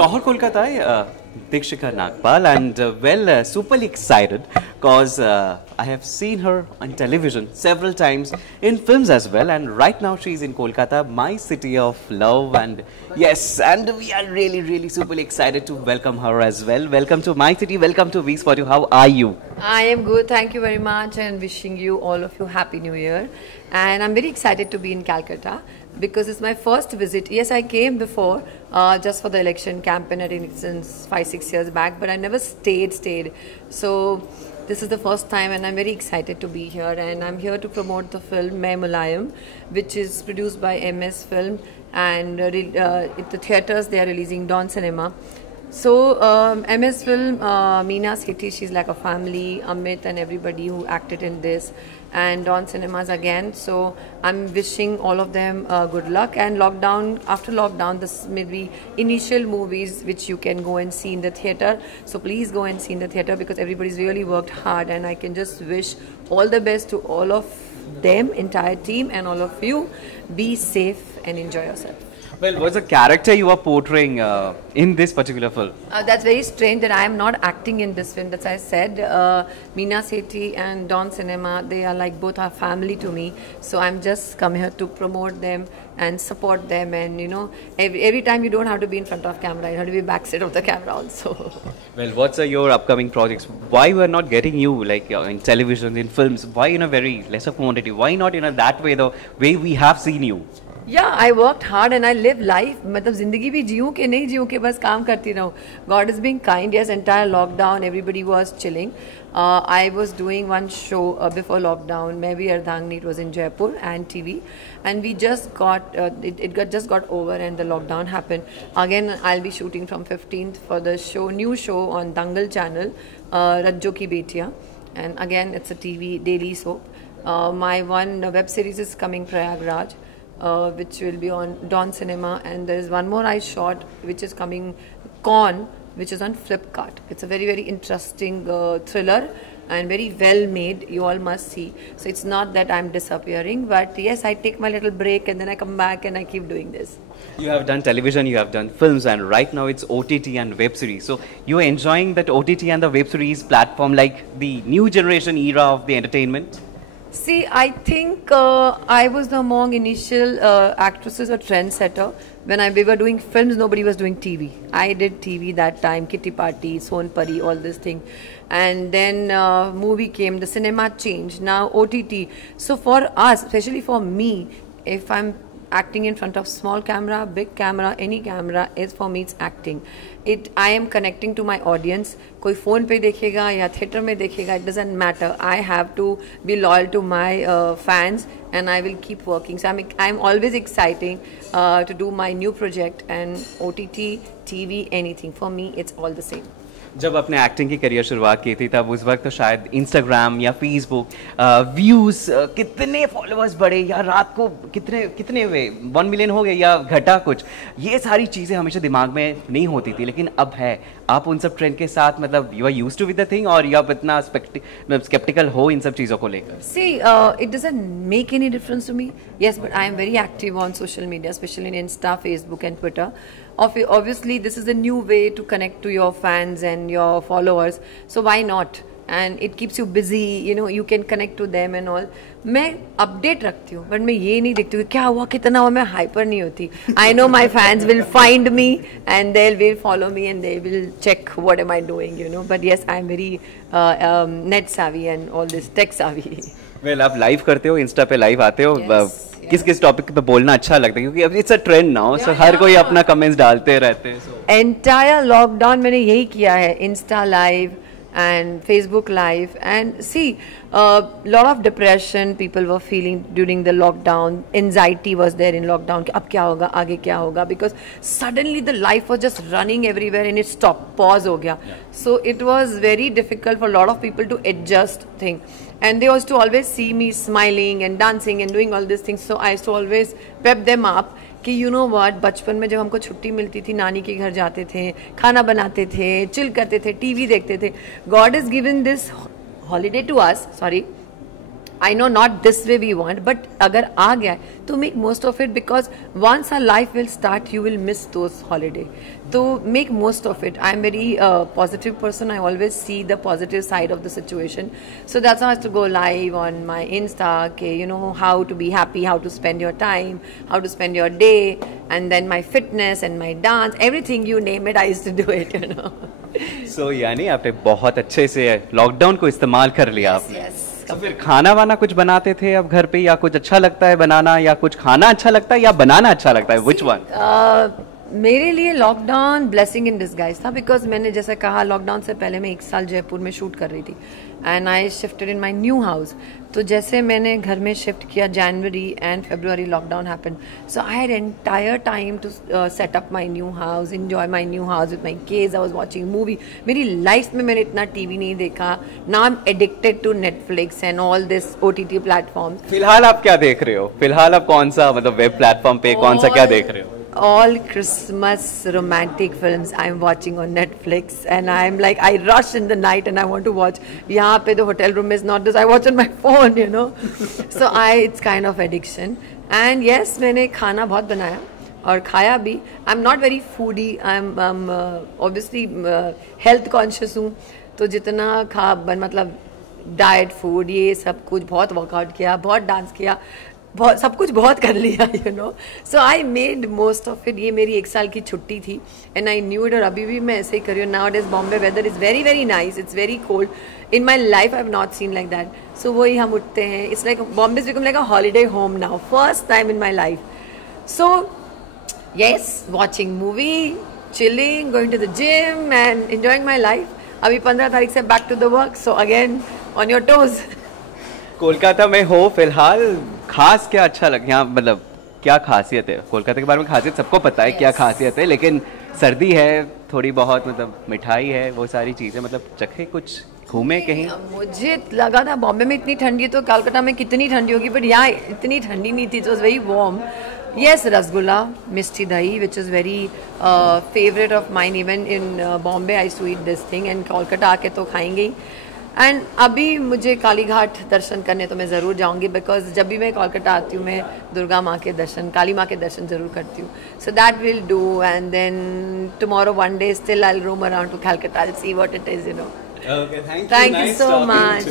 Shahar Kolkata, Dikshika Nagpal, and super excited because I have seen her on television several times, in films as well, and right now she's in Kolkata, my city of love, and yes, and we are really super excited to welcome her as well. Welcome to my city, welcome to V-Spot. How are you? I am good, thank you very much, and wishing you all of you Happy New Year. And I'm very excited to be in Calcutta because it's my first visit. Yes, I came before just for the election campaign, I think since 5-6 years back, but I never stayed. So this is the first time and I'm very excited to be here, and I'm here to promote the film Main Mulayam, which is produced by MS Film, and at the theatres they are releasing Dawn Cinema. So MS Film, Meena Sethi, she's like a family, Amit and everybody who acted in this, and Dawn Cinemas again. So I'm wishing all of them good luck, and after lockdown, this may be initial movies which you can go and see in the theatre. So please go and see in the theatre because everybody's really worked hard, and I can just wish all the best to all of them, entire team, and all of you. Be safe and enjoy yourself. Well, what's the character you are portraying in this particular film? That's very strange that I am not acting in this film. That's why I said Meena Sethi and Dawn Cinema, they are like both our family to me. So I'm just come here to promote them and support them. And you know, every time you don't have to be in front of camera, you have to be backside of the camera also. Well, what's your upcoming projects? Why we are not getting you like in television, in films? Why in a very lesser quantity? Why not in a that way, the way we have seen you? Yeah, I worked hard and I live life. मतलब जिंदगी भी जीऊँ के नहीं जीऊँ के बस काम करती रहूँ. God is being kind. Yes, entire lockdown, everybody was chilling. I was doing one show before lockdown. Maybe Ardhangni, it was in Jaipur and TV, and we just got just got over and the lockdown happened. Again, I'll be shooting from 15th for the new show on Dangal channel, Rajjo Ki Betiyan, and again it's a TV daily soap. My one web series is coming, Prayagraj. Which will be on Dawn Cinema, and there is one more I shot which is coming, Con, which is on Flipkart. It's a very interesting thriller and very well made. You all must see. So it's not that I'm disappearing, but yes, I take my little break and then I come back and I keep doing this. You have done television, you have done films, and right now it's OTT and web series. So you are enjoying that OTT and the web series platform like the new generation era of the entertainment? See, I think I was among initial actresses or trendsetter. When we were doing films, nobody was doing TV. I did TV that time, Kitty Party, Sonpari, all this thing. And then movie came, the cinema changed, now OTT. So for us, especially for me, if I'm acting in front of small camera, big camera, any camera, is for me it's acting. I am connecting to my audience. कोई phone पे देखेगा या theatre में देखेगा, it doesn't matter. I have to be loyal to my fans, and I will keep working. So I'm always exciting to do my new project, and OTT, TV, anything. For me, it's all the same. जब अपने acting की career शुरुआत की थी तब उस वक्त तो शायद इंस्टाग्राम या फेसबुक व्यूज़ कितने फॉलोअर्स बढ़े या रात को कितने हुए 1 मिलियन हो गए या घटा कुछ, ये सारी चीज़ें हमेशा दिमाग में नहीं होती थी, लेकिन अब है. आप उन सब ट्रेंड के साथ मतलब you are used to with the thing, और आप इतना स्केप्टिकल हो इन सब चीज़ों को लेकर? See, it doesn't make any difference to me. Yes, but I am very active on social media, especially in Insta, Facebook and Twitter. Obviously, this is a new way to connect to your fans and your followers. So why not? And it keeps you busy, you know, you can connect to them and all. मैं update रखती हूँ, but मैं ये नहीं देखती हूँ क्या हुआ कितना हुआ. मैं hyper नहीं होती. I know my fans will find me and they will follow me and they will check what am I doing, you know. But yes, I'm very net savvy and all this tech savvy. Well, आप live करते हो, Insta पे live आते हो, किस topic पे बोलना अच्छा लगता है क्योंकि अब इट्स अ ट्रेंड नाउ, सो हर कोई अपना कमेंट्स डालते रहते हैं. एंटायर लॉकडाउन मैंने यही किया है, Insta live and Facebook live, and see lot of depression people were feeling during the lockdown. Anxiety was there in lockdown कि अब क्या होगा, आगे क्या होगा, because suddenly the life was just running everywhere and it stopped, pause हो गया. So it was very difficult for a lot of people to adjust thing, and they used to always see me smiling and dancing and doing all these things. So I used to always pep them up कि you know what, बचपन में जब हमको छुट्टी मिलती थी नानी के घर जाते थे, खाना बनाते थे, चिल करते थे, टीवी देखते थे. God is given this holiday to us, sorry, I know not this way we want, but अगर आ गया है तो make most of it, because once our life will start, you will miss those holiday. So make most of it. I'm very positive person. I always see the positive side of the situation. So that's why I have to go live on my Insta. Okay, you know how to be happy, how to spend your time, how to spend your day, and then my fitness and my dance, everything you name it, I used to do it. You know. So यानी आपने बहुत अच्छे से lockdown को इस्तेमाल कर लिया आपने। Yes. तो फिर खाना वाना कुछ बनाते थे अब घर पे, या कुछ अच्छा लगता है बनाना, या कुछ खाना अच्छा लगता है या बनाना अच्छा लगता है, which one? मेरे लिए लॉकडाउन ब्लेसिंग इन डिस्गाइज था, बिकॉज मैंने जैसा कहा लॉकडाउन से पहले मैं 1 साल जयपुर में शूट कर रही थी, and I shifted in my new house. तो जैसे मैंने घर में शिफ्ट किया, जनवरी एंड फरवरी lockdown happen, so I had entire time to set up my new house, enjoy my new house with my kids. I was watching movie. मेरी life में मैंने इतना टीवी नहीं देखा ना। I am addicted to Netflix and all this OTT platforms. फिलहाल आप क्या देख रहे हो? फिलहाल आप कौन सा मतलब वेब प्लेटफॉर्म पे कौन सा क्या देख रहे हो? All Christmas romantic films I'm watching on Netflix, and I'm like, I rush in the night and I want to watch. यहाँ पे the hotel room is not this. I watch on my phone, you know. So it's kind of addiction. And yes, मैंने खाना बहुत बनाया और खाया भी. I'm not very foodie. I'm obviously health conscious हूँ. तो जितना मतलब डाइट फूड ये सब कुछ, बहुत वर्कआउट किया, बहुत डांस किया, बहुत सब कुछ बहुत कर लिया, you know. So I made most of it. ये मेरी 1 साल की छुट्टी थी एंड आई न्यू इट, और अभी भी मैं ऐसे ही कर रही हूँ. Now it is Bombay weather is very very nice. It's very cold. In my life I have not seen like that. So वही हम उठते हैं. It's like Bombay is become like a holiday home now, first time in my life. So yes, watching movie, chilling, going to the gym and enjoying my life. अभी 15 तारीख से back to the work, so again on your toes. Kolkata में हो फिलहाल, खास क्या अच्छा लगे यहाँ, मतलब क्या खासियत है कोलकाता के बारे में? खासियत सबको पता है क्या खासियत है, लेकिन सर्दी है थोड़ी बहुत, मतलब मिठाई है, वो सारी चीज़ें, मतलब चखे कुछ, घूमे कहीं? मुझे लगा था बॉम्बे में इतनी ठंडी है तो कलकत्ता में कितनी ठंडी होगी, बट यहाँ इतनी ठंडी नहीं थी. It was very warm. Yes, rasgulla, misti dahi, which is very favorite of mine. Even in Bombay, I used to eat this thing, and Kolkata आके तो खाएंगे ही. एंड अभी मुझे काली घाट दर्शन करने तो मैं ज़रूर जाऊंगी, बिकॉज जब भी मैं कोलकाता आती हूँ मैं दुर्गा माँ के दर्शन, काली माँ के दर्शन ज़रूर करती हूँ. So that will do. And then tomorrow one day still I will roam around to Calcutta. I will see what it is, you know. Okay, thank you so much.